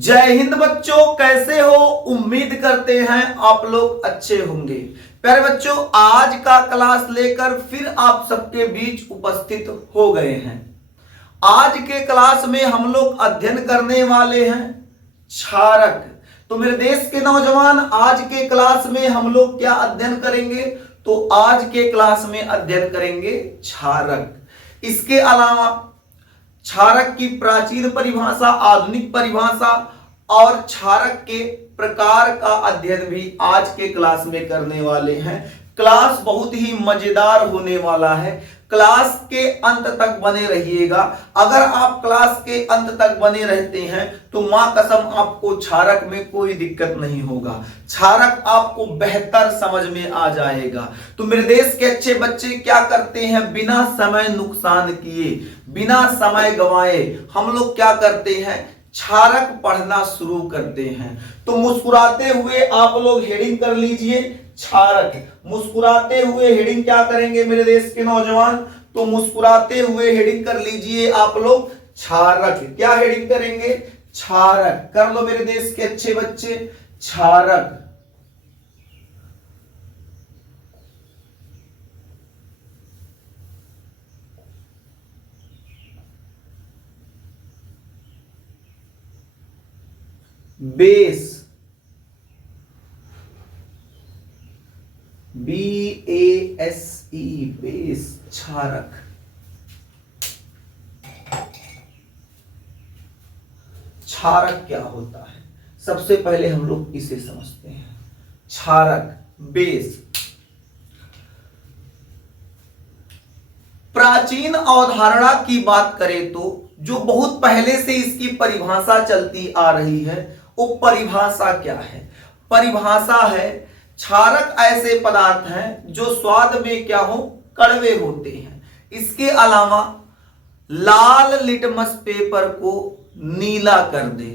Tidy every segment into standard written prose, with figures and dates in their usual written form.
जय हिंद बच्चों, कैसे हो। उम्मीद करते हैं आप लोग अच्छे होंगे। प्यारे बच्चों, आज का क्लास लेकर फिर आप सबके बीच उपस्थित हो गए हैं। आज के क्लास में हम लोग अध्ययन करने वाले हैं क्षारक। तो मेरे देश के नौजवान, आज के क्लास में हम लोग क्या अध्ययन करेंगे? तो आज के क्लास में अध्ययन करेंगे क्षारक। इसके अलावा क्षारक की प्राचीन परिभाषा, आधुनिक परिभाषा और क्षारक के प्रकार का अध्ययन भी आज के क्लास में करने वाले हैं। क्लास बहुत ही मजेदार होने वाला है। क्लास के अंत तक बने रहिएगा। अगर आप क्लास के अंत तक बने रहते हैं तो मां कसम आपको क्षारक में कोई दिक्कत नहीं होगा। क्षारक आपको बेहतर समझ में आ जाएगा। तो मेरे देश के अच्छे बच्चे क्या करते हैं? बिना समय नुकसान किए, बिना समय गंवाए हम लोग क्या करते हैं? क्षारक पढ़ना शुरू करते हैं। तो मुस्कुराते हुए आप लोग हेडिंग कर लीजिए क्षारक। मुस्कुराते हुए हेडिंग क्या करेंगे मेरे देश के नौजवान? तो मुस्कुराते हुए हेडिंग कर लीजिए आप लोग क्षारक। क्या हेडिंग करेंगे? क्षारक। कर लो मेरे देश के अच्छे बच्चे, क्षारक। बेस, BASE, बेस, क्षारक। क्षारक क्या होता है? सबसे पहले हम लोग इसे समझते हैं। क्षारक, बेस। प्राचीन अवधारणा की बात करें तो जो बहुत पहले से इसकी परिभाषा चलती आ रही है, वो परिभाषा क्या है? परिभाषा है क्षारक ऐसे पदार्थ हैं जो स्वाद में क्या हो? कड़वे होते हैं। इसके अलावा लाल लिटमस पेपर को नीला कर दे।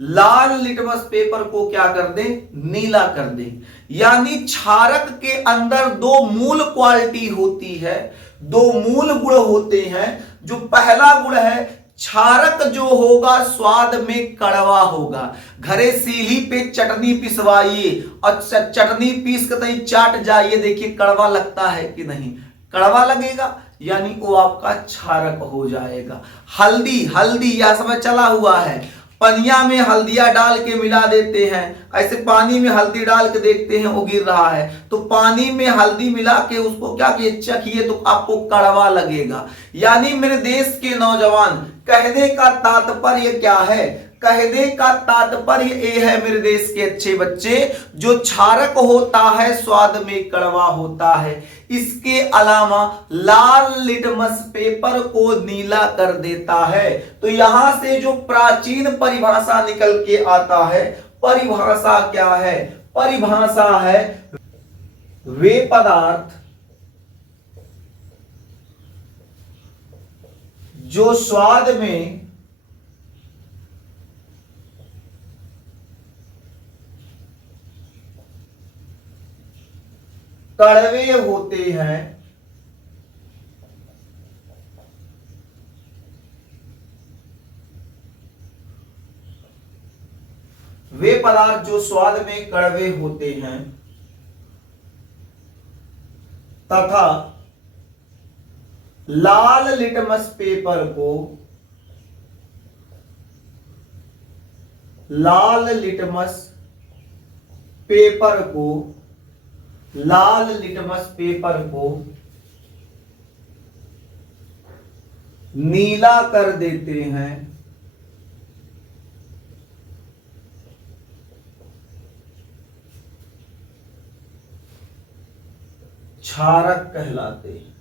लाल लिटमस पेपर को क्या कर दे? नीला कर दे। यानी क्षारक के अंदर दो मूल क्वालिटी होती है, दो मूल गुण होते हैं। जो पहला गुण है, क्षारक जो होगा स्वाद में कड़वा होगा। घरे सीढ़ी पे चटनी पिसवाइए और चटनी पीस कर कहीं चाट जाइए, देखिए कड़वा लगता है कि नहीं? कड़वा लगेगा, यानी वो आपका क्षारक हो जाएगा। हल्दी, हल्दी यह समय चला हुआ है, पनिया में हल्दिया डाल के मिला देते हैं। ऐसे पानी में हल्दी डाल के देखते हैं वो गिर रहा है, तो पानी में हल्दी मिला के उसको क्या चखिए तो आपको कड़वा लगेगा। यानी मेरे देश के नौजवान, कहने का तात्पर्य क्या है? कहने का तात्पर्य ये है मेरे देश के अच्छे बच्चे, जो क्षारक होता है स्वाद में कड़वा होता है। इसके अलावा लाल लिटमस पेपर को नीला कर देता है। तो यहां से जो प्राचीन परिभाषा निकल के आता है, परिभाषा क्या है? परिभाषा है वे पदार्थ जो स्वाद में कड़वे होते हैं, वे पदार्थ जो स्वाद में कड़वे होते हैं तथा लाल लिटमस पेपर को, लाल लिटमस पेपर को, लाल लिटमस पेपर को नीला कर देते हैं। क्षारक कहलाते हैं।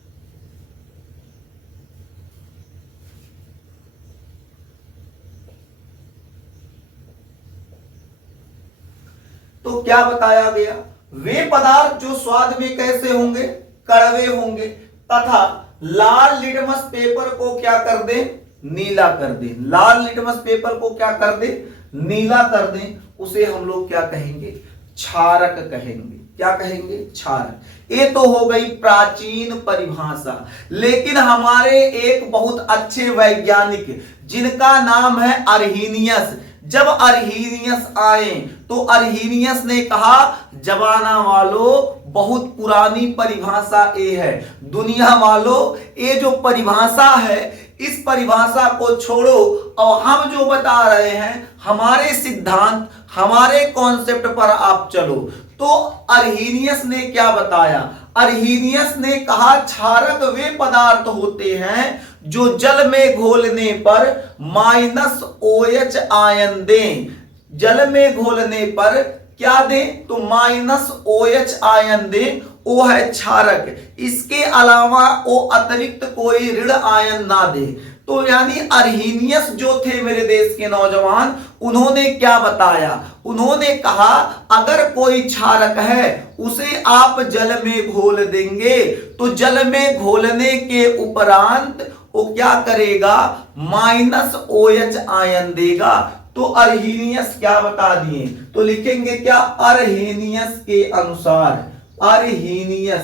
तो क्या बताया गया? वे पदार्थ जो स्वाद में कैसे होंगे? कड़वे होंगे, तथा लाल लिटमस पेपर को क्या कर दे? नीला कर दे। लाल लिटमस पेपर को क्या कर दे? नीला कर दे। उसे हम लोग क्या कहेंगे? क्षारक कहेंगे। क्या कहेंगे? क्षारक। ये तो हो गई प्राचीन परिभाषा। लेकिन हमारे एक बहुत अच्छे वैज्ञानिक जिनका नाम है अर्हीनियस, जब अर्हीनियस आए तो अर्हीनियस ने कहा जमाना वालों बहुत पुरानी परिभाषा ये है, दुनिया वालों ये जो परिभाषा है इस परिभाषा को छोड़ो और हम जो बता रहे हैं हमारे सिद्धांत हमारे कॉन्सेप्ट पर आप चलो। तो अर्हीनियस ने क्या बताया? अर्हीनियस ने कहा क्षारक वे पदार्थ होते हैं जो जल में घोलने पर -OH आयन दें। जल में घोलने पर क्या दें? तो -OH आयन दें, वो है क्षारक। इसके अलावा वो अतिरिक्त कोई ऋण आयन ना दे। तो यानी अर्हीनियस जो थे मेरे देश के नौजवान, उन्होंने क्या बताया? उन्होंने कहा अगर कोई क्षारक है उसे आप जल में घोल देंगे तो जल में घोलने के उपरांत वो क्या करेगा? -OH आयन देगा। तो अर्हीनियस क्या बता दिए? तो लिखेंगे क्या? अर्हीनियस के अनुसार, अर्हीनियस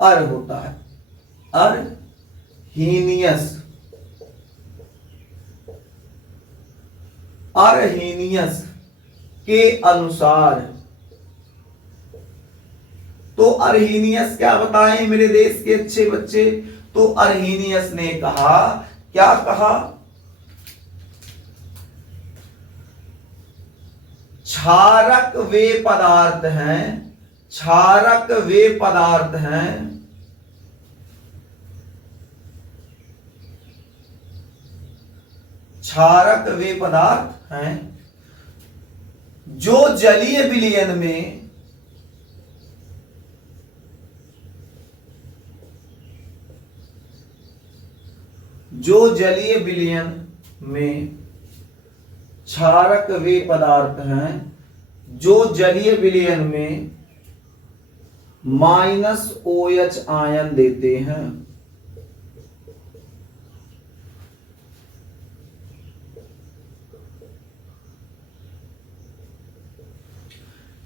अर होता है, अर्हीनियस, अर्हीनियस के अनुसार। तो अर्हीनियस क्या बताएं मेरे देश के अच्छे बच्चे? तो अर्हीनियस ने कहा, क्या कहा? क्षारक वे पदार्थ हैं, क्षारक वे पदार्थ हैं क्षारक वे पदार्थ हैं जो जलीय विलयन में क्षारक वे पदार्थ हैं जो जलीय विलयन में -OH आयन देते हैं।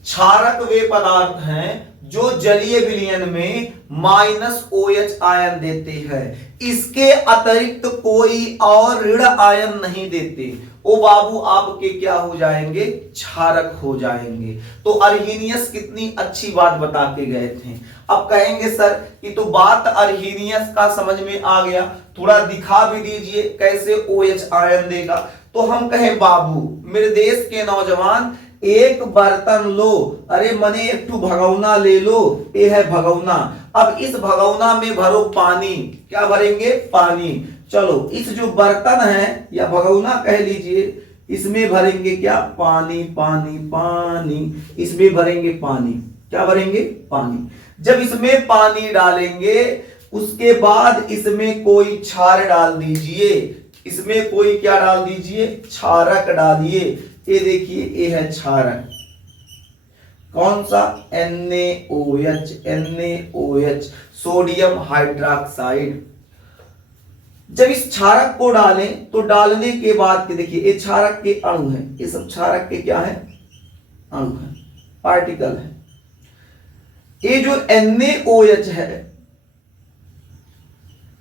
क्षारक वे पदार्थ हैं जो जलीय विलयन में -OH आयन देते हैं, इसके अतिरिक्त कोई और ऋण आयन नहीं देते। ओ बाबू आपके क्या हो जाएंगे? क्षारक हो जाएंगे। तो अर्हीनियस कितनी अच्छी बात बता के गए थे। अब कहेंगे सर कि तो बात अर्हीनियस का समझ में आ गया, थोड़ा दिखा भी दीजिए कैसे OH आयन देगा। तो हम कहें बाबू मेरे देश के नौजवान, एक बर्तन लो, अरे मने एक ठू भगौना ले लो, ये है भगौना। अब इस भगौना में भरो पानी, क्या भरेंगे? पानी। चलो इस जो बर्तन है या भगौना कह लीजिए, इसमें भरेंगे क्या? पानी, पानी, पानी। इसमें भरेंगे पानी, क्या भरेंगे? पानी। जब इसमें पानी डालेंगे उसके बाद इसमें कोई क्षार डाल दीजिए, इसमें कोई क्या डाल दीजिए? क्षारक डालिए। ये देखिए ये है क्षारक, कौन सा? NaOH, NaOH, sodium hydroxide. जब इस क्षारक को डालें तो डालने के बाद के देखिए ये क्षारक के अणु हैं, ये सब क्षारक के क्या है? अणु है, पार्टिकल है। ये जो NaOH है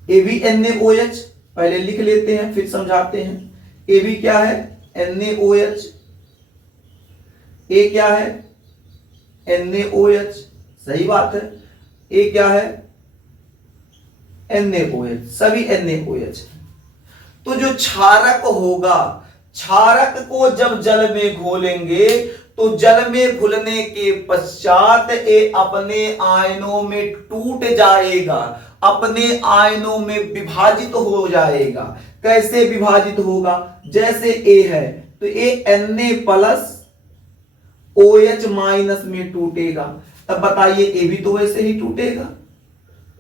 ये भी NaOH, पहले लिख लेते हैं फिर समझाते हैं। ये भी क्या है? NaOH। ये क्या है? NaOH, सही बात है। ये क्या है? NaOH, सभी NaOH। तो जो क्षारक होगा, क्षारक को जब जल में घोलेंगे तो जल में घुलने के पश्चात ये अपने आयनों में टूट जाएगा, अपने आयनों में विभाजित हो जाएगा। कैसे विभाजित होगा? जैसे A है तो ये Na+OH- में टूटेगा। तब बताइए ये भी तो वैसे ही टूटेगा,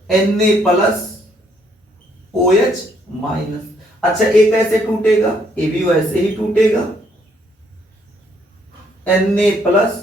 Na+OH-। अच्छा ये कैसे टूटेगा? ये भी वैसे ही टूटेगा, Na+OH-।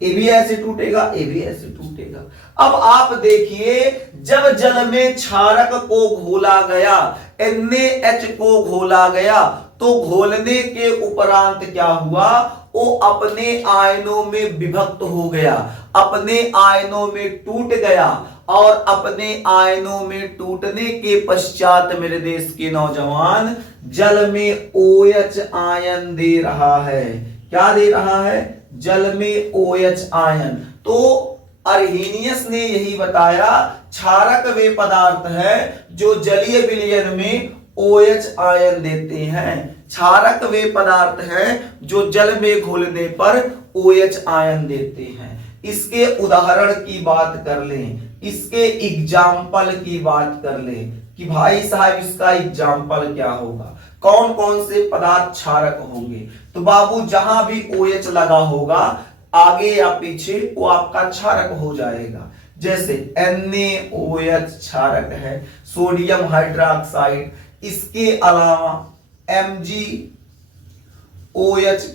ये भी ऐसे टूटेगा, ये भी ऐसे टूटेगा। अब आप देखिए जब जल में क्षारक को घोला गया, NaH को घोला गया, तो घोलने के उपरांत क्या हुआ, वो अपने आयनों में विभक्त हो गया, अपने आयनों में टूट गया, और अपने आयनों में टूटने के पश्चात मेरे देश के नौजवान जल में OH आयन दे रहा है। क्या दे रहा है, जल में OH आयन। तो अर्हीनियस ने यही बताया, क्षारक वे पदार्थ है जो जलीय विलयन में OH आयन देते हैं। क्षारक वे पदार्थ हैं जो जल में घुलने पर OH आयन देते हैं। इसके उदाहरण की बात कर लें, इसके एग्जाम्पल की बात कर लें कि भाई साहब इसका एग्जाम्पल क्या होगा, कौन कौन से पदार्थ क्षारक होंगे। तो बाबू जहां भी OH लगा होगा आगे या पीछे वो आपका क्षारक हो जाएगा। जैसे NaOH क्षारक है, सोडियम हाइड्रोक्साइड, इसके अलावा MgOH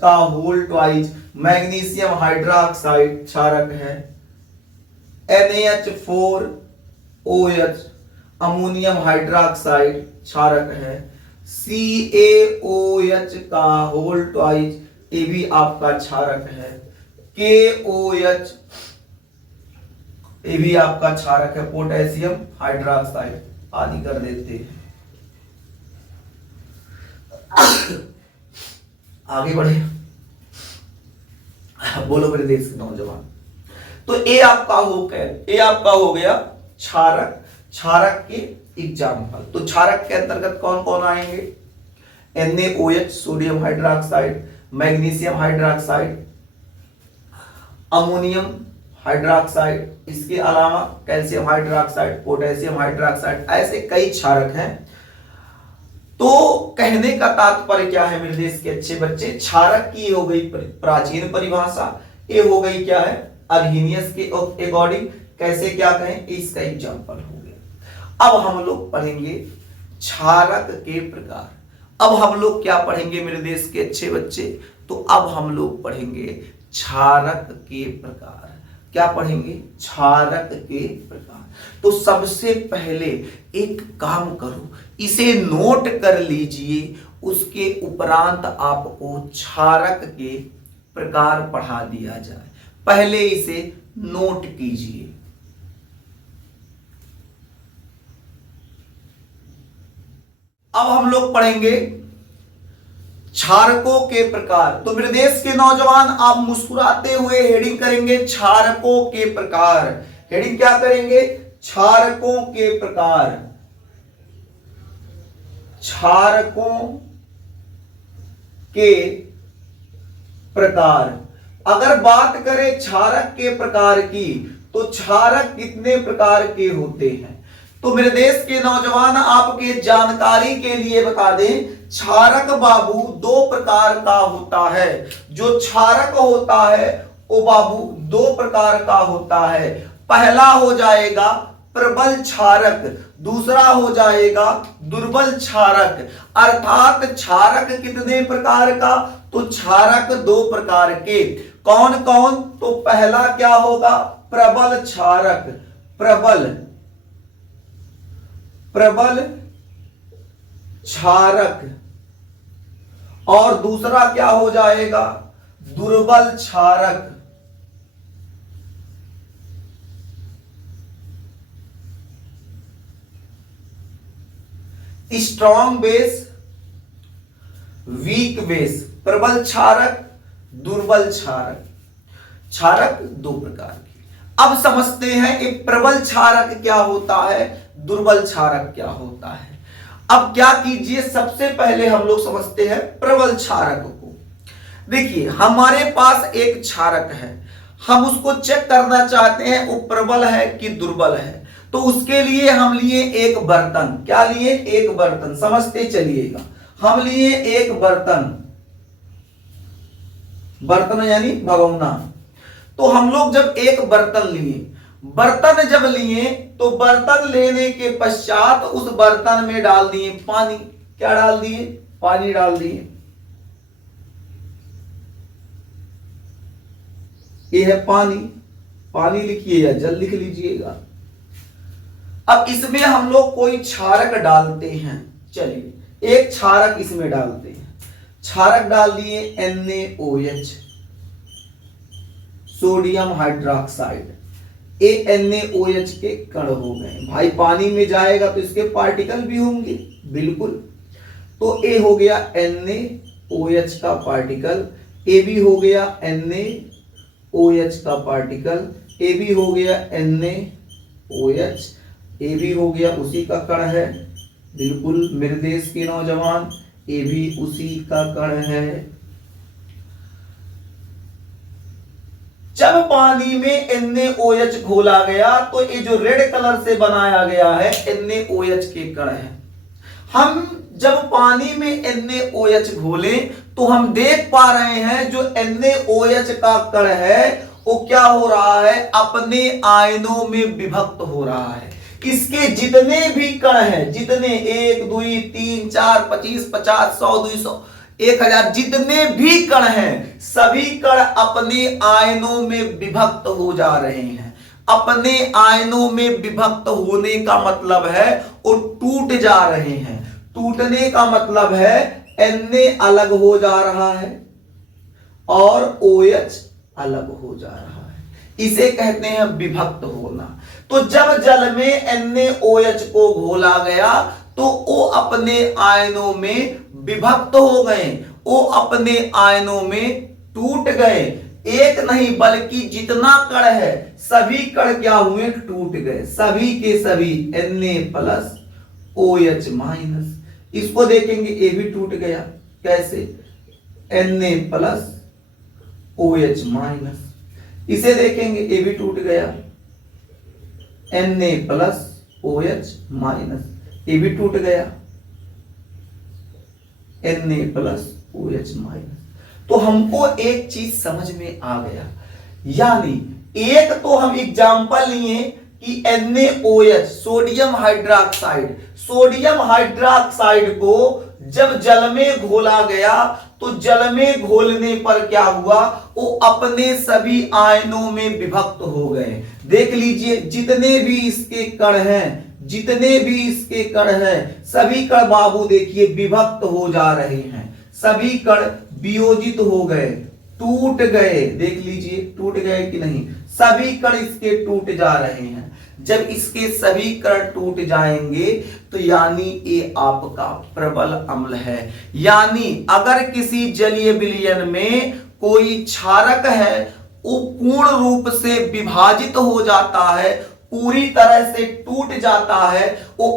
का होल ट्वाइस मैग्नीशियम हाइड्रोक्साइड क्षारक है, NaH4OH अमोनियम हाइड्रोक्साइड क्षारक है, CaOH का होल ट्वाइस ये भी आपका क्षारक है, KOH ये भी आपका क्षारक है, पोटेशियम हाइड्रोक्साइड आदि कर देते हैं। आगे बढ़े, बोलो मेरे देश के नौजवान। तो ये आपका हो गया क्षारक, क्षारक के एग्जाम्पल। तो क्षारक के अंतर्गत कौन कौन आएंगे, NaOH sodium hydroxide, magnesium hydroxide, ammonium hydroxide, इसके अलावा कैल्शियम हाइड्रोक्साइड, पोटेशियम हाइड्रोक्साइड, ऐसे कई क्षारक हैं। तो कहने का तात्पर्य क्या है मेरे देश के अच्छे बच्चे, क्षारक की हो गई प्राचीन परिभाषा, ये हो गई क्या है अर्हीनियस के अकॉर्डिंग, कैसे क्या कहें इसका एग्जांपल हो गया। अब हम लोग पढ़ेंगे क्षारक के प्रकार। अब हम लोग क्या पढ़ेंगे मेरे देश के अच्छे बच्चे, तो अब हम लोग पढ़ेंगे क्षारक के प्रकार। क्या पढ़ेंगे, क्षारक के प्रकार। तो सबसे पहले एक काम करो, इसे नोट कर लीजिए, उसके उपरांत आपको क्षारक के प्रकार पढ़ा दिया जाए। पहले इसे नोट कीजिए। अब हम लोग पढ़ेंगे क्षारकों के प्रकार। तो मेरे देश के नौजवान आप मुस्कुराते हुए हेडिंग करेंगे क्षारकों के प्रकार। हेडिंग क्या करेंगे, क्षारकों के प्रकार। क्षारकों के प्रकार। अगर बात करें क्षारक के प्रकार की, तो क्षारक कितने प्रकार के होते हैं। तो मेरे देश के नौजवान आपके जानकारी के लिए बता दें, क्षारक बाबू दो प्रकार का होता है। जो क्षारक होता है वो बाबू दो प्रकार का होता है। पहला हो जाएगा प्रबल क्षारक, दूसरा हो जाएगा दुर्बल क्षारक। अर्थात क्षारक कितने प्रकार का, तो क्षारक दो प्रकार के। कौन कौन, तो पहला क्या होगा प्रबल क्षारक, प्रबल क्षारक, और दूसरा क्या हो जाएगा दुर्बल क्षारक। स्ट्रॉन्ग बेस, वीक बेस, प्रबल क्षारक, दुर्बल क्षारक। क्षारक दो प्रकार के। अब समझते हैं एक प्रबल क्षारक क्या होता है, दुर्बल क्षारक क्या होता है। अब क्या कीजिए, सबसे पहले हम लोग समझते हैं प्रबल क्षारक को। देखिए हमारे पास एक क्षारक है, हम उसको चेक करना चाहते हैं वो प्रबल है कि दुर्बल है। तो उसके लिए हम लिए एक बर्तन। क्या लिए, एक बर्तन। समझते चलिएगा, हम लिए एक बर्तन, बर्तन यानी भगोना। तो हम लोग जब एक बर्तन लिए, बर्तन जब लिए तो बर्तन लेने के पश्चात उस बर्तन में डाल दिए पानी। क्या डाल दिए, पानी डाल दिए। ये है पानी, पानी लिखिए या जल लिख लीजिएगा। अब इसमें हम लोग कोई क्षारक डालते हैं, चलिए एक क्षारक इसमें डालते हैं, क्षारक डाल दिए NaOH, सोडियम हाइड्रोक्साइड, NaOH के कण हो गए। भाई पानी में जाएगा तो इसके पार्टिकल भी होंगे, बिल्कुल। तो A हो गया NaOH का पार्टिकल, AB हो गया NaOH का पार्टिकल, AB हो गया NaOH, AB हो गया उसी का कण है, बिल्कुल मेरे देश के नौजवान, AB उसी का कण है। जब पानी में NaOH घोला गया तो ये जो रेड कलर से बनाया गया है NaOH के कण है। हम जब पानी में NaOH घोले तो हम देख पा रहे हैं जो NaOH का कण है वो क्या हो रहा है, अपने आयनों में विभक्त हो रहा है। इसके जितने भी कण हैं, जितने 1 2 3 4 25 50 100 200 1000 जितने भी कण हैं, सभी कण अपने आयनों में विभक्त हो जा रहे हैं। अपने आयनों में विभक्त होने का मतलब है वो टूट जा रहे हैं। टूटने का मतलब है Na अलग हो जा रहा है और OH अलग हो जा रहा है। इसे कहते हैं विभक्त होना। तो जब जल में NaOH को घोला गया तो वो अपने आयनों में विभक्त हो गए, वो अपने आयनों में टूट गए। एक नहीं बल्कि जितना कण है सभी कण क्या हुए, टूट गए, सभी के सभी Na+OH-। इसको देखेंगे ये भी टूट गया, कैसे, Na+OH-। इसे देखेंगे ये भी टूट गया, Na+OH-, ये भी टूट गया, Na+OH-। तो हमको एक चीज समझ में आ गया, यानी एक तो हम एग्जांपल लिए कि NaOH sodium hydroxide, sodium hydroxide को जब जल में घोला गया तो जल में घोलने पर क्या हुआ, वो अपने सभी आयनों में विभक्त हो गए। देख लीजिए जितने भी इसके कण हैं, जितने भी इसके कण हैं, सभी कण बाबू देखिए विभक्त हो जा रहे हैं, सभी कण वियोजित हो गए, टूट गए। देख लीजिए टूट गए कि नहीं, सभी कण इसके टूट जा रहे हैं। जब इसके सभी कण टूट जाएंगे तो यानी ये आपका प्रबल अम्ल है। यानी अगर किसी जलीय विलयन में कोई क्षारक है वो पूर्ण रूप से विभाजित हो जाता है, पूरी तरह से टूट जाता है, वो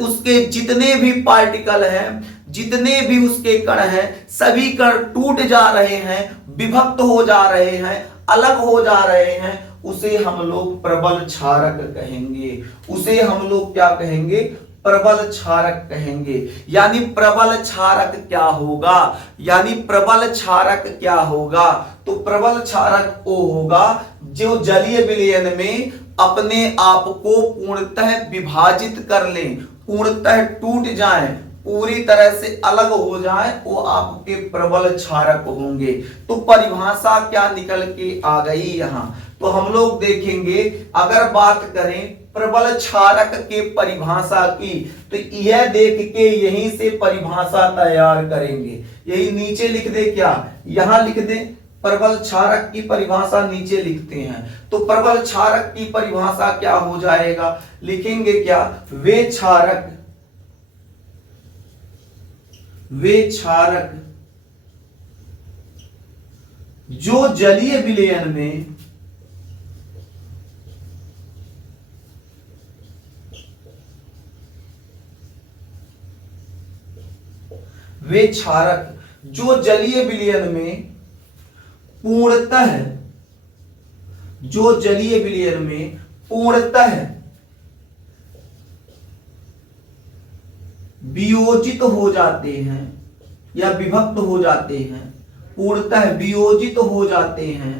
उसके जितने भी पार्टिकल हैं, जितने भी उसके कण हैं, सभी कण टूट जा रहे हैं, विभक्त हो जा रहे हैं, अलग हो जा रहे हैं, उसे हम लोग प्रबल क्षारक कहेंगे। उसे हम लोग क्या कहेंगे, प्रबल क्षारक कहेंगे। यानी प्रबल क्षारक क्या होगा, यानी प्रबल क्षारक क्या होगा, तो प्रबल क्षारक वो होगा जो जलीय विलयन में अपने आप को पूर्णतः विभाजित कर ले, पूर्णतः टूट जाए, पूरी तरह से अलग हो जाए, वो आपके प्रबल क्षारक होंगे। तो परिभाषा क्या निकल के आ गई यहां, तो हम लोग देखेंगे अगर बात करें प्रबल क्षारक के परिभाषा की तो यह देख के यहीं से परिभाषा तैयार करेंगे। यही नीचे लिख दे, क्या यहां लिख दे, प्रबल क्षारक की परिभाषा नीचे लिखते हैं। तो प्रबल क्षारक की परिभाषा क्या हो जाएगा, लिखेंगे क्या, वे क्षारक जो जलीय विलयन में वे क्षारक जो जलीय विलयन में पूर्णतः, जो जलीय विलयन में पूर्णतः वियोजित हो जाते हैं या विभक्त हो जाते हैं, पूर्णतः वियोजित हो जाते हैं,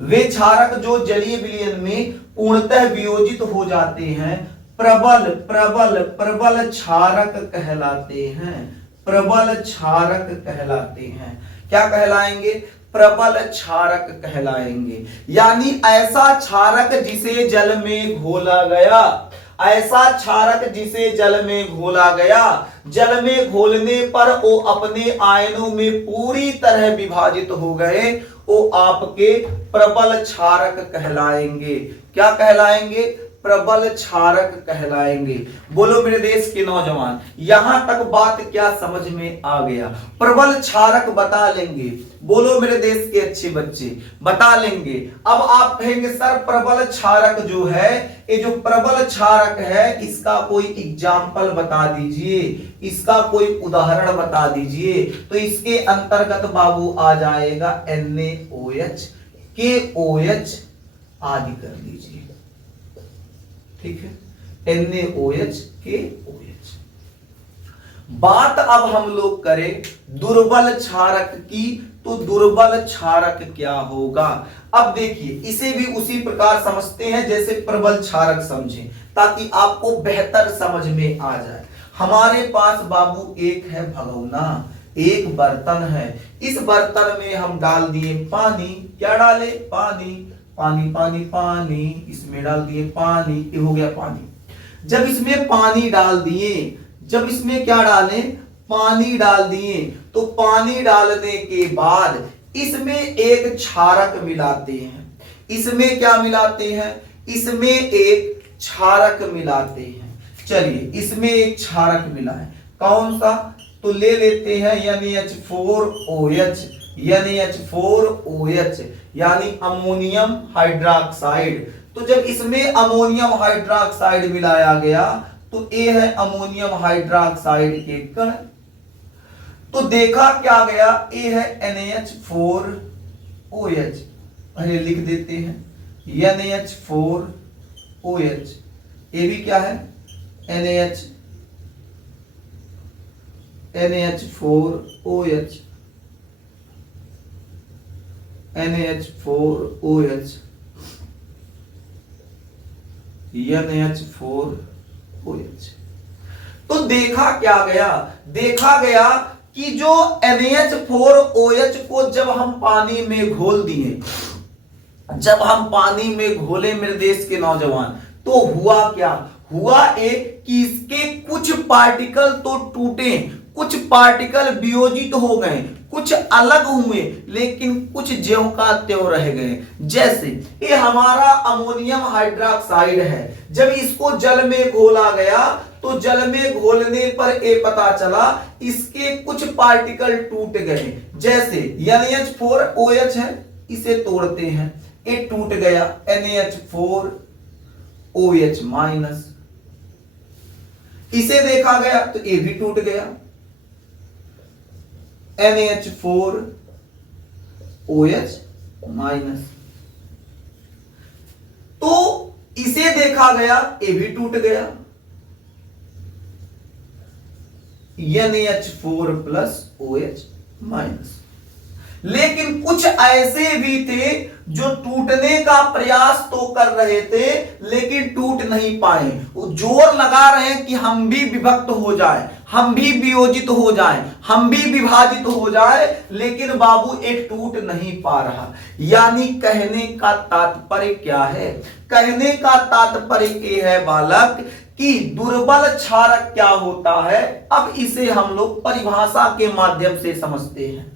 वे क्षारक जो जलीय विलयन में पूर्णतः वियोजित हो जाते हैं प्रबल क्षारक कहलाते हैं, प्रबल क्षारक कहलाते हैं। क्या कहलाएंगे, प्रबल क्षारक कहलाएंगे। यानी ऐसा क्षारक जिसे जल में घोला गया, ऐसा क्षारक जिसे जल में घोला गया, जल में घोलने पर वो अपने आयनों में पूरी तरह विभाजित हो गए, वो आपके प्रबल क्षारक कहलाएंगे। क्या कहलाएंगे? प्रबल क्षारक कहलाएंगे। बोलो मेरे देश के नौजवान, यहां तक बात क्या समझ में आ गया? प्रबल क्षारक बता लेंगे। बोलो मेरे देश के अच्छे बच्चे, बता लेंगे। अब आप कहेंगे सर प्रबल क्षारक जो है, ये जो प्रबल क्षारक है इसका कोई एग्जाम्पल बता दीजिए, इसका कोई उदाहरण बता दीजिए। तो इसके अंतर्गत बाबू आ जाएगा NaOH, KOH आदि कर दीजिए। ठीक है, NaOH, KOH। बात अब हम लोग करें दुर्बल क्षारक की, तो दुर्बल क्षारक क्या होगा? अब देखिए, इसे भी उसी प्रकार समझते हैं जैसे प्रबल क्षारक समझें, ताकि आपको बेहतर समझ में आ जाए। हमारे पास बाबू एक है भगोना, एक बर्तन है। इस बर्तन में हम डाल दिए पानी। क्या डाले? पानी, पानी पानी पानी, इसमें डाल दिए पानी, ये हो गया पानी। जब इसमें पानी डाल दिए, जब इसमें क्या डालें? पानी डाल दिए, तो पानी डालने के बाद इसमें एक क्षारक मिलाते हैं। इसमें क्या मिलाते हैं? इसमें एक क्षारक मिलाते हैं। चलिए, इसमें एक क्षारक मिला है, कौन सा? तो ले लेते हैं NaH4OH, NaH4OH यानी अमोनियम हाइड्रोक्साइड। तो जब इसमें अमोनियम हाइड्रोक्साइड मिलाया गया, तो ये है अमोनियम हाइड्रोक्साइड के कण। तो देखा क्या गया? ये है NaH4OH, पहले लिख देते हैं NaH4OH। ये भी क्या है? NaH4OH, NaH4OH, NaH4OH। तो देखा क्या गया? देखा गया कि जो NaH4OH को जब हम पानी में घोल दिए, जब हम पानी में घोले मेरे देश के नौजवान, तो हुआ क्या? हुआ एक कि इसके कुछ पार्टिकल तो टूटे, कुछ पार्टिकल वियोजित हो गए, कुछ अलग हुए, लेकिन कुछ ज्यों का त्यों रह गए। जैसे ये हमारा अमोनियम हाइड्रोक्साइड है, जब इसको जल में घोला गया, तो जल में घोलने पर ये पता चला इसके कुछ पार्टिकल टूट गए। जैसे NaH4OH है, इसे तोड़ते हैं, ये टूट गया NaH4OH माइनस। इसे देखा गया तो ये भी टूट गया NaH4OH माइनस। तो इसे देखा गया, ये भी टूट गया NaH4+OH माइनस। लेकिन कुछ ऐसे भी थे जो टूटने का प्रयास तो कर रहे थे, लेकिन टूट नहीं पाए। वो जोर लगा रहे हैं कि हम भी विभक्त हो जाए, हम भी वियोजित हो जाए, हम भी विभाजित हो जाए, लेकिन बाबू एक टूट नहीं पा रहा। यानी कहने का तात्पर्य क्या है? कहने का तात्पर्य ये है बालक कि दुर्बल क्षारक क्या होता है। अब इसे हम लोग परिभाषा के माध्यम से समझते हैं।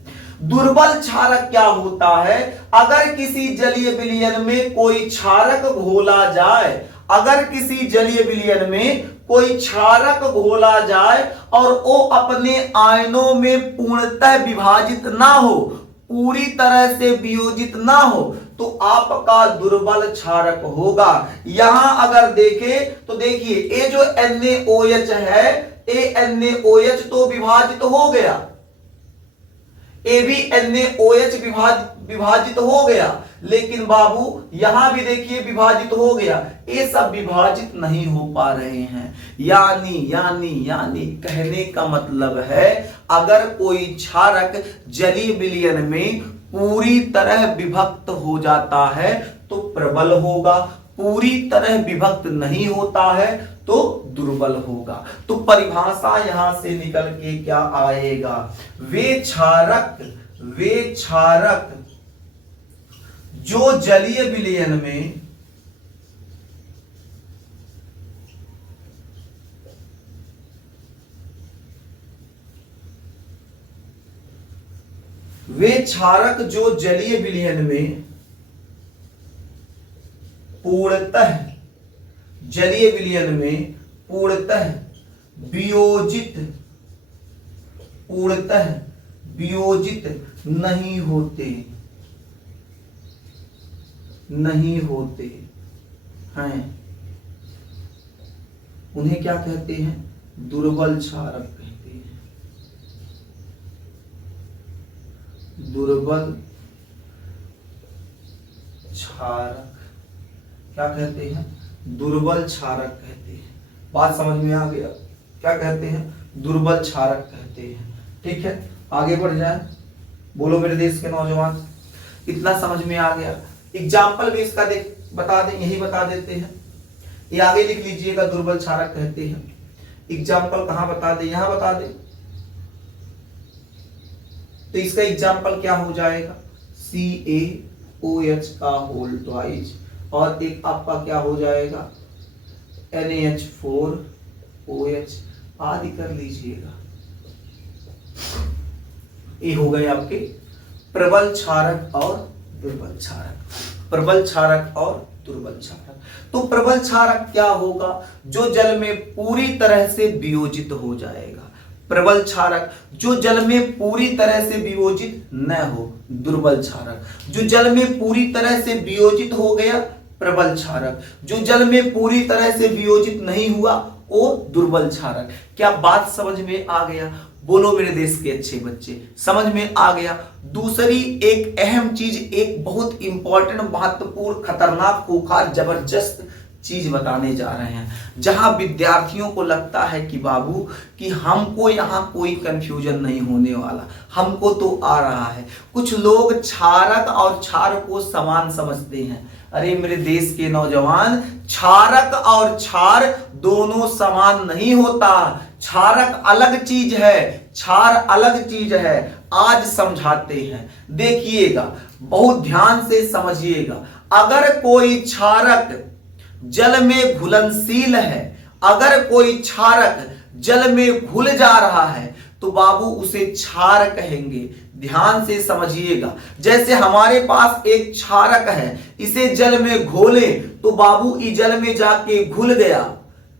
दुर्बल क्षारक क्या होता है? अगर किसी जलीय विलयन में कोई क्षारक घोला जाए, अगर किसी जलीय विलयन में कोई क्षारक घोला जाए और वो अपने आयनों में पूर्णतः विभाजित ना हो, पूरी तरह से वियोजित ना हो, तो आपका दुर्बल क्षारक होगा। यहां अगर देखें तो देखिए, ये जो NaOH है, ये NaOH तो विभाजित हो गया, ये भी NaOH विभाजित हो गया, लेकिन बाबू यहां भी देखिए विभाजित हो गया। ये सब विभाजित नहीं हो पा रहे हैं। यानी कहने का मतलब है, अगर कोई क्षारक जलीय विलयन में पूरी तरह विभक्त हो जाता है तो प्रबल होगा, पूरी तरह विभक्त नहीं होता है तो दुर्बल होगा। तो परिभाषा यहां से निकल के क्या आएगा? वे क्षारक जो जलीय विलयन में वे क्षारक जो जलीय विलयन में पूर्णतः जलीय विलयन में पूर्णतः वियोजित नहीं होते हैं, उन्हें क्या कहते हैं? दुर्बल क्षारक कहते हैं। दुर्बल क्षारक क्या कहते हैं? दुर्बल क्षारक कहते हैं। बात समझ में आ गया? क्या कहते हैं? दुर्बल क्षारक कहते हैं। ठीक है, आगे बढ़ जाए। बोलो मेरे देश के नौजवान, इतना समझ में आ गया? एग्जाम्पल भी इसका बता दें, यही बता देते हैं। ये आगे लिख लीजिएगा, दुर्बल क्षारक कहते हैं। एग्जाम्पल कहां बता दे? यहां बता दे। तो इसका एग्जाम्पल क्या हो जाएगा? CaOH का होल ट्वाइस, और एक आपका क्या हो जाएगा? NaH4OH आदि कर लीजिएगा। ये हो गए आपके प्रबल क्षारक और दुर्बल क्षारक। प्रबल क्षारक और दुर्बल क्षारक। तो प्रबल क्षारक क्या होगा? जो जल में पूरी तरह से वियोजित हो जाएगा। प्रबल क्षारक जो जल में पूरी तरह से वियोजित न हो, दुर्बल क्षारक। जो जल में पूरी तरह से वियोजित हो गया, प्रबल क्षारक। जो जल में पूरी तरह से वियोजित नहीं हुआ, वो दुर्बल क्षारक। क्या बात समझ में आ गया? बोलो मेरे देश के अच्छे बच्चे, समझ में आ गया? दूसरी एक अहम चीज, एक बहुत इंपॉर्टेंट, महत्वपूर्ण, खतरनाक, खूंखार, जबरदस्त चीज बताने जा रहे हैं, जहां विद्यार्थियों को लगता है कि बाबू कि हमको यहाँ कोई कंफ्यूजन नहीं होने वाला, हमको तो आ रहा है। कुछ लोग क्षारक और क्षार को समान समझते हैं। अरे मेरे देश के नौजवान, क्षारक और क्षार दोनों समान नहीं होता। क्षारक अलग चीज है, क्षार अलग चीज है। आज समझाते हैं, देखिएगा, बहुत ध्यान से समझिएगा। अगर कोई क्षारक जल में घुलनशील है, अगर कोई क्षारक जल में घुल जा रहा है, तो बाबू उसे क्षार कहेंगे। ध्यान से समझिएगा। जैसे हमारे पास एक क्षारक है, इसे जल में घोले तो बाबू इस जल में जाके घुल गया,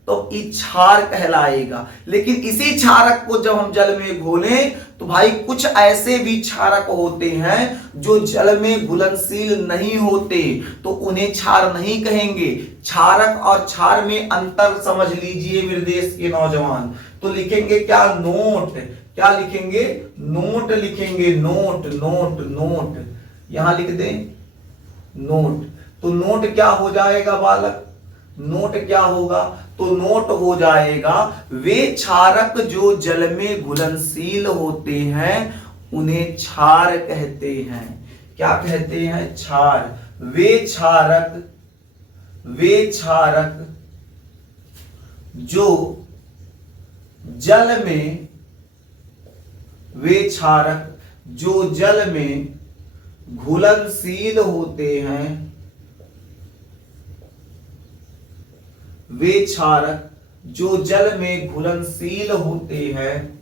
तो ये क्षार कहलाएगा। लेकिन इसी क्षारक को जब हम जल में घोलें, तो भाई कुछ ऐसे भी क्षारक होते हैं जो जल में घुलनशील नहीं होते, तो उन्हें क्षार नहीं कहेंगे। क्षारक और क्षार में अंतर समझ लीजिए मेरे देश के नौजवान। तो लिखेंगे क्या? नोट। क्या लिखेंगे? नोट लिखेंगे। नोट नोट नोट, यहां लिख दें नोट। तो नोट क्या हो जाएगा बालक? नोट क्या होगा? तो नोट हो जाएगा, वे क्षारक जो जल में घुलनशील होते हैं उन्हें क्षार कहते हैं। क्या कहते हैं? क्षार। वे क्षारक जो जल में, वे क्षारक जो जल में घुलनशील होते हैं, वे क्षारक जो जल में घुलनशील होते हैं,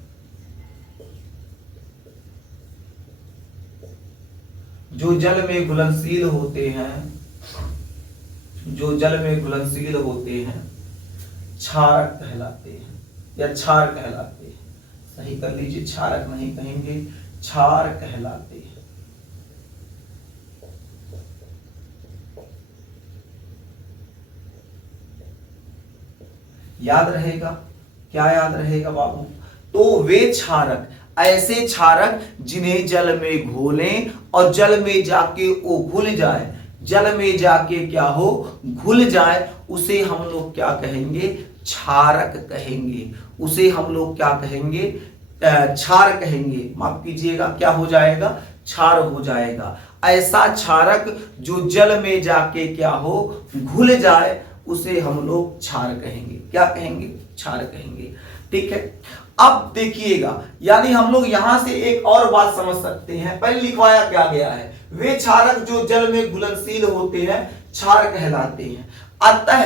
जो जल में घुलनशील होते हैं, जो जल में घुलनशील होते हैं, क्षारक कहलाते हैं या क्षार कहलाते हैं। सही कर लीजिए, क्षारक नहीं कहेंगे, क्षार कहलाते हैं। याद रहेगा? क्या याद रहेगा बाबू? तो वे क्षारक, ऐसे क्षारक जिन्हें जल में घोलें और जल में जाके वो घुल जाए, जल में जाके क्या हो? घुल जाए, उसे हम लोग क्या कहेंगे? क्षारक कहेंगे। उसे हम लोग क्या कहेंगे? क्षार कहेंगे। माफ कीजिएगा, क्या हो जाएगा? क्षार हो जाएगा। ऐसा क्षारक जो जल में जाके क्या हो? घुल जाए, उसे हम लोग क्षार कहेंगे। क्या कहेंगे? क्षार कहेंगे। ठीक है, अब देखिएगा, यानी हम लोग यहां से एक और बात समझ सकते हैं। पहले लिखवाया क्या गया है? वे क्षारक जो जल में घुलनशील होते हैं क्षार कहलाते हैं। अतः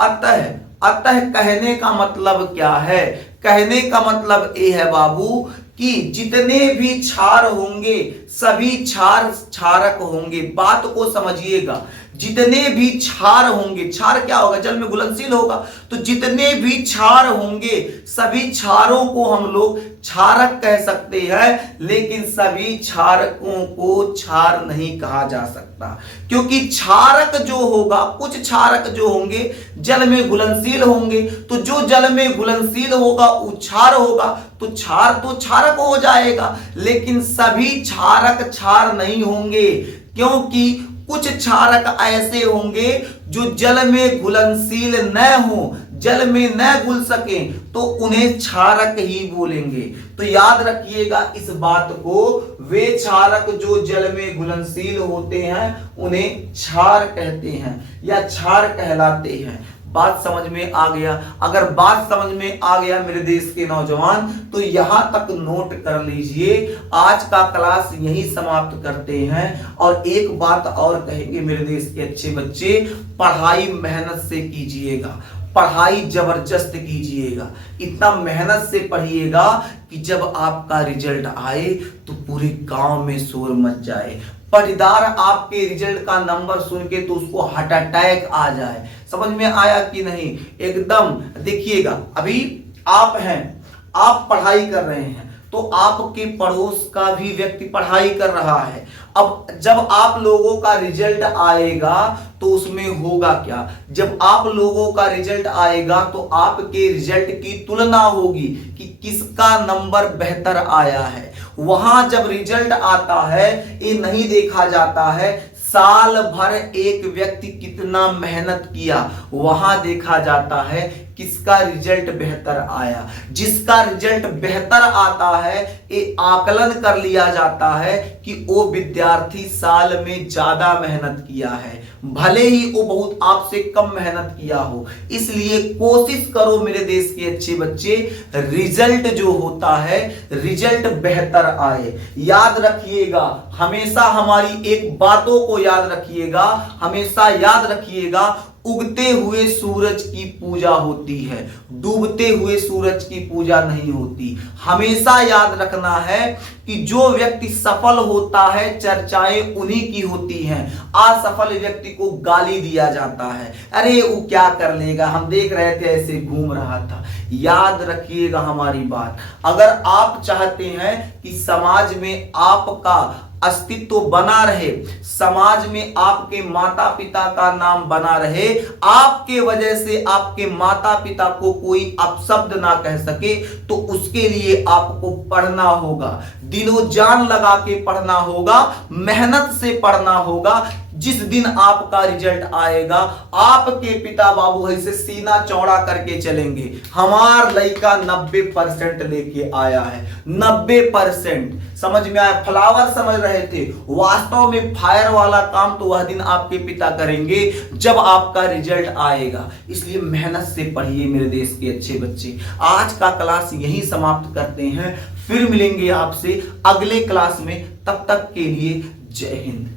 अतः अतः कहने का मतलब क्या है? कहने का मतलब ये है बाबू कि जितने भी क्षार होंगे सभी क्षार क्षारक होंगे। बात को समझिएगा, जितने भी क्षार होंगे, क्षार क्या होगा? जल में घुलनशील होगा। तो जितने भी क्षार होंगे सभी क्षारों को हम लोग क्षारक कह सकते हैं, लेकिन सभी क्षारकों को क्षार नहीं कहा जा सकता, क्योंकि क्षारक जो होगा, कुछ क्षारक जो होंगे जल में घुलनशील होंगे। तो जो जल में घुलनशील होगा वो क्षार होगा, तो क्षार तो क्षारक हो जाएगा, लेकिन सभी क्षारक क्षार नहीं होंगे, क्योंकि कुछ क्षारक ऐसे होंगे जो जल में घुलनशील न हो, जल में न घुल सके, तो उन्हें क्षारक ही बोलेंगे। तो याद रखिएगा इस बात को, वे क्षारक जो जल में घुलनशील होते हैं उन्हें क्षार कहते हैं या क्षार कहलाते हैं। बात समझ में आ गया? अगर बात समझ में आ गया मेरे देश के नौजवान, तो यहां तक नोट कर लीजिए। आज का क्लास यही समाप्त करते हैं। और एक बात और कहेंगे मेरे देश के अच्छे बच्चे, पढ़ाई मेहनत से कीजिएगा, पढ़ाई जबरदस्त कीजिएगा, इतना मेहनत से पढ़िएगा कि जब आपका रिजल्ट आए तो पूरे गांव में शोर मच जाए। पटीदार आपके रिजल्ट का नंबर सुन के तो उसको हार्ट अटैक आ जाए। समझ में आया कि नहीं? एकदम देखिएगा, अभी आप हैं, आप पढ़ाई कर रहे हैं, तो आपके पड़ोस का भी व्यक्ति पढ़ाई कर रहा है। अब जब आप लोगों का रिजल्ट आएगा तो उसमें होगा क्या? जब आप लोगों का रिजल्ट आएगा तो आपके रिजल्ट की तुलना होगी कि किसका नंबर बेहतर आया है। वहां जब रिजल्ट आता है, ये नहीं देखा जाता है साल भर एक व्यक्ति कितना मेहनत किया, वहां देखा जाता है किसका रिजल्ट बेहतर आया। जिसका रिजल्ट बेहतर आता है ये आकलन कर लिया जाता है कि वो विद्यार्थी साल में ज्यादा मेहनत किया है, भले ही वो बहुत आपसे कम मेहनत किया हो। इसलिए कोशिश करो मेरे देश के अच्छे बच्चे, रिजल्ट जो होता है रिजल्ट बेहतर आए। याद रखिएगा, हमेशा हमारी एक बातों को याद रखिएगा, हमेशा याद रखिएगा, उगते हुए सूरज की पूजा होती है, डूबते हुए सूरज की पूजा नहीं होती। हमेशा याद रखना है कि जो व्यक्ति सफल होता है चर्चाएं उन्हीं की होती हैं, असफल व्यक्ति को गाली दिया जाता है, अरे वो क्या कर लेगा, हम देख रहे थे ऐसे घूम रहा था। याद रखिएगा हमारी बात, अगर आप चाहते हैं कि समाज में आपका अस्तित्व बना रहे, समाज में आपके माता पिता का नाम बना रहे, आपके वजह से आपके माता पिता को कोई अपशब्द ना कह सके, तो उसके लिए आपको पढ़ना होगा, दिलो जान लगा के पढ़ना होगा, मेहनत से पढ़ना होगा। जिस दिन आपका रिजल्ट आएगा आपके पिता बाबू ऐसे सीना चौड़ा करके चलेंगे, हमार लड़का 90% लेके आया है, 90%। समझ में आया? फ्लावर समझ रहे थे, वास्तव में फायर वाला काम तो वह दिन आपके पिता करेंगे जब आपका रिजल्ट आएगा। इसलिए मेहनत से पढ़िए मेरे देश के अच्छे बच्चे। आज का क्लास यही समाप्त करते हैं, फिर मिलेंगे आपसे अगले क्लास में। तब तक के लिए जय हिंद।